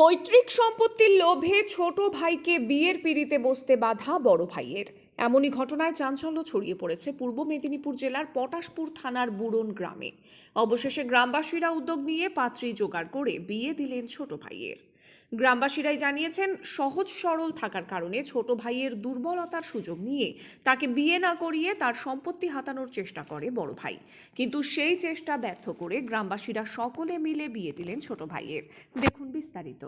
পৈতৃক সম্পত্তির লোভে ছোট ভাইকে বিয়ের পিড়িতে বসতে বাধা বড় ভাইয়ের। এমনই ঘটনায় চাঞ্চল্য ছড়িয়ে পড়েছে পূর্ব মেদিনীপুর জেলার পটাশপুর থানার বুড়ন গ্রামে। অবশেষে গ্রামবাসীরা উদ্যোগ নিয়ে পাত্রী জোগাড় করে বিয়ে দিলেন ছোট ভাইয়ের। গ্রামবাসীরাই জানিয়েছেন সহজ সরল থাকার কারণে ছোট ভাইয়ের দুর্বলতার সুযোগ নিয়ে তাকে বিয়ে না করিয়ে তার সম্পত্তি হাতানোর চেষ্টা করে বড় ভাই। কিন্তু সেই চেষ্টা ব্যর্থ করে গ্রামবাসীরা সকলে মিলে বিয়ে দিলেন ছোট ভাইয়ের। দেখুন বিস্তারিত।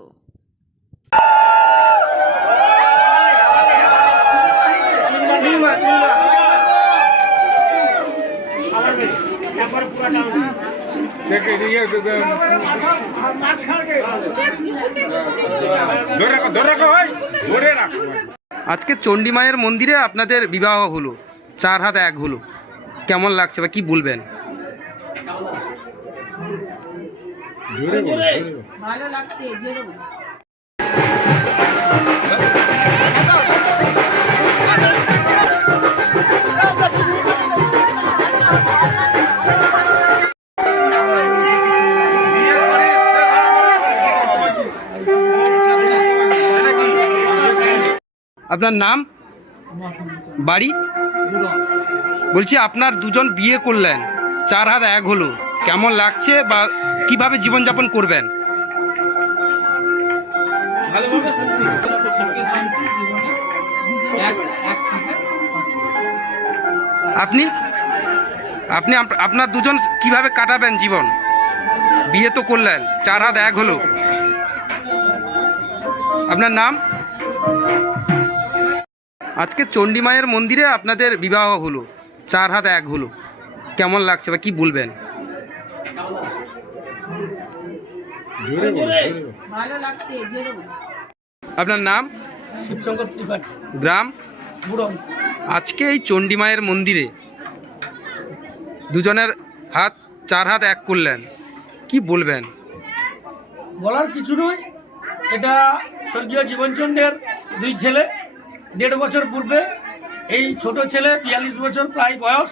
দেখে দিয়ে ধরে রাখো ধরে রাখো ভাই ধরে রাখো। আজকে চন্ডী মায়ের মন্দিরে আপনাদের বিবাহ হলো চার হাত এক হলো। কেমন লাগছে বা কি বলবেন। ভালো লাগছে আপনার নাম? বাড়ি? বলছি আপনার দুজন বিয়ে করলেন, চার হাত এক হলো। কেমন লাগছে বা কীভাবে জীবনযাপন করবেন? আপনি? আপনি আপনার দুজন কীভাবে কাটাবেন জীবন? বিয়ে তো করলেন, চার হাত এক হলো। আপনার নাম? আজকে চণ্ডী মায়ের মন্দিরে আপনাদের বিবাহ হলো। চার হাত এক হলো। কেমন লাগছে বা কি বলবেন। আপনার নাম? শিবশঙ্কর ত্রিপাঠী। গ্রাম? আজকে এই চণ্ডী মায়ের মন্দিরে দুজনের হাত চার হাত এক করলেন। কি বলবেন? বলার কিছু নয়। এটা স্বর্গীয় জীবনচন্দ্রের দুই ছেলে। দেড় বছর পূর্বে এই ছোট ছেলে, বিয়াল্লিশ বছর প্রায় বয়স,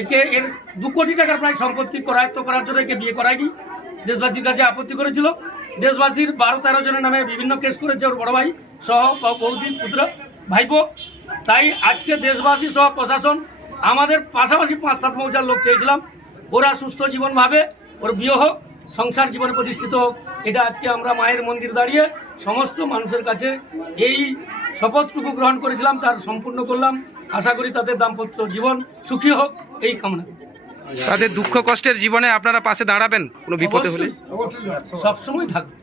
একে এর দু কোটি টাকার প্রায় সম্পত্তি করায়ত্ত করার জন্য একে বিয়ে করায়নি। দেশবাসীর কাছে আপত্তি করেছিল। দেশবাসীর বারো তেরো জনের নামে বিভিন্ন কেস করেছে ওর বড় ভাই সহ বা বৌদি, পুত্র, ভাইপো। তাই আজকে দেশবাসী সহ প্রশাসন আমাদের পাশাপাশি পাঁচ, সাত মৌজার লোক চেয়েছিলাম। ওরা সুস্থ জীবন ভাবে, ওর বিয়ে হোক, সংসার জীবনে প্রতিষ্ঠিত হোক। এটা আজকে আমরা মায়ের মন্দির দাঁড়িয়ে সমস্ত মানুষের কাছে এই শপথটুকু গ্রহণ করেছিলাম তার সম্পূর্ণ করলাম। আশা করি তাদের দাম্পত্য জীবন সুখী হোক এই কামনা তাদের দুঃখ কষ্টের জীবনে আপনারা পাশে দাঁড়াবেন কোনো বিপদে হলে? সবসময় থাকবে।